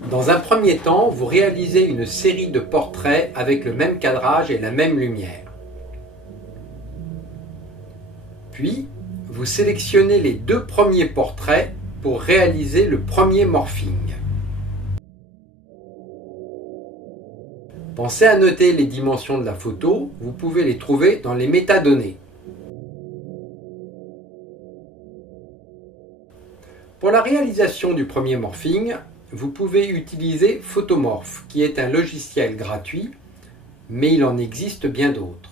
Dans un premier temps, vous réalisez une série de portraits avec le même cadrage et la même lumière. Puis, vous sélectionnez les deux premiers portraits pour réaliser le premier morphing. Pensez à noter les dimensions de la photo, vous pouvez les trouver dans les métadonnées. Pour la réalisation du premier morphing, vous pouvez utiliser Photomorph, qui est un logiciel gratuit, mais il en existe bien d'autres.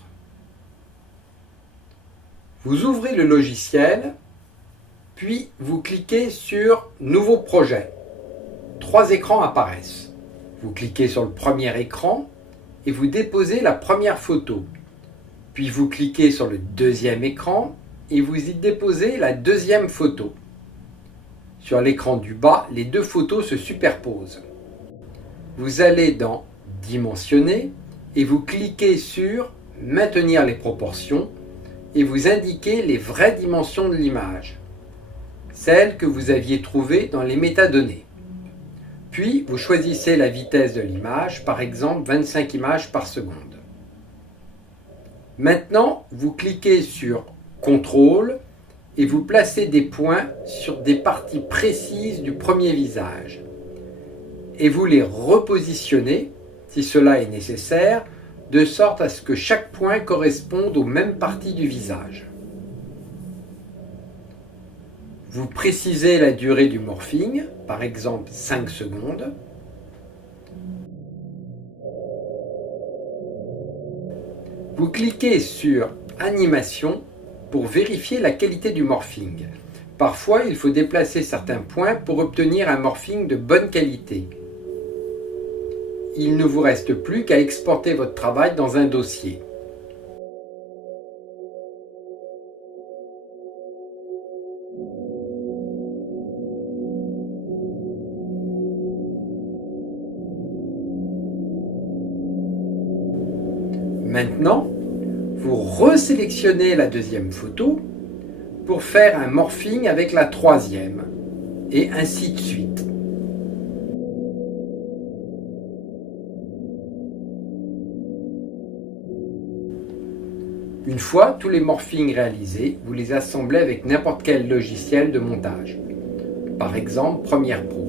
Vous ouvrez le logiciel, puis vous cliquez sur « Nouveau projet ». 3 écrans apparaissent. Vous cliquez sur le premier écran et vous déposez la première photo. Puis vous cliquez sur le deuxième écran et vous y déposez la deuxième photo. Sur l'écran du bas, les deux photos se superposent. Vous allez dans « Dimensionner » et vous cliquez sur « Maintenir les proportions » et vous indiquez les vraies dimensions de l'image, celles que vous aviez trouvées dans les métadonnées. Puis, vous choisissez la vitesse de l'image, par exemple 25 images par seconde. Maintenant, vous cliquez sur « Contrôle » et vous placez des points sur des parties précises du premier visage. Et vous les repositionnez, si cela est nécessaire, de sorte à ce que chaque point corresponde aux mêmes parties du visage. Vous précisez la durée du morphing, par exemple 5 secondes. Vous cliquez sur « Animation » pour vérifier la qualité du morphing. Parfois, il faut déplacer certains points pour obtenir un morphing de bonne qualité. Il ne vous reste plus qu'à exporter votre travail dans un dossier. Maintenant, vous resélectionnez la deuxième photo pour faire un morphing avec la troisième, et ainsi de suite. Une fois tous les morphings réalisés, vous les assemblez avec n'importe quel logiciel de montage, par exemple Premiere Pro.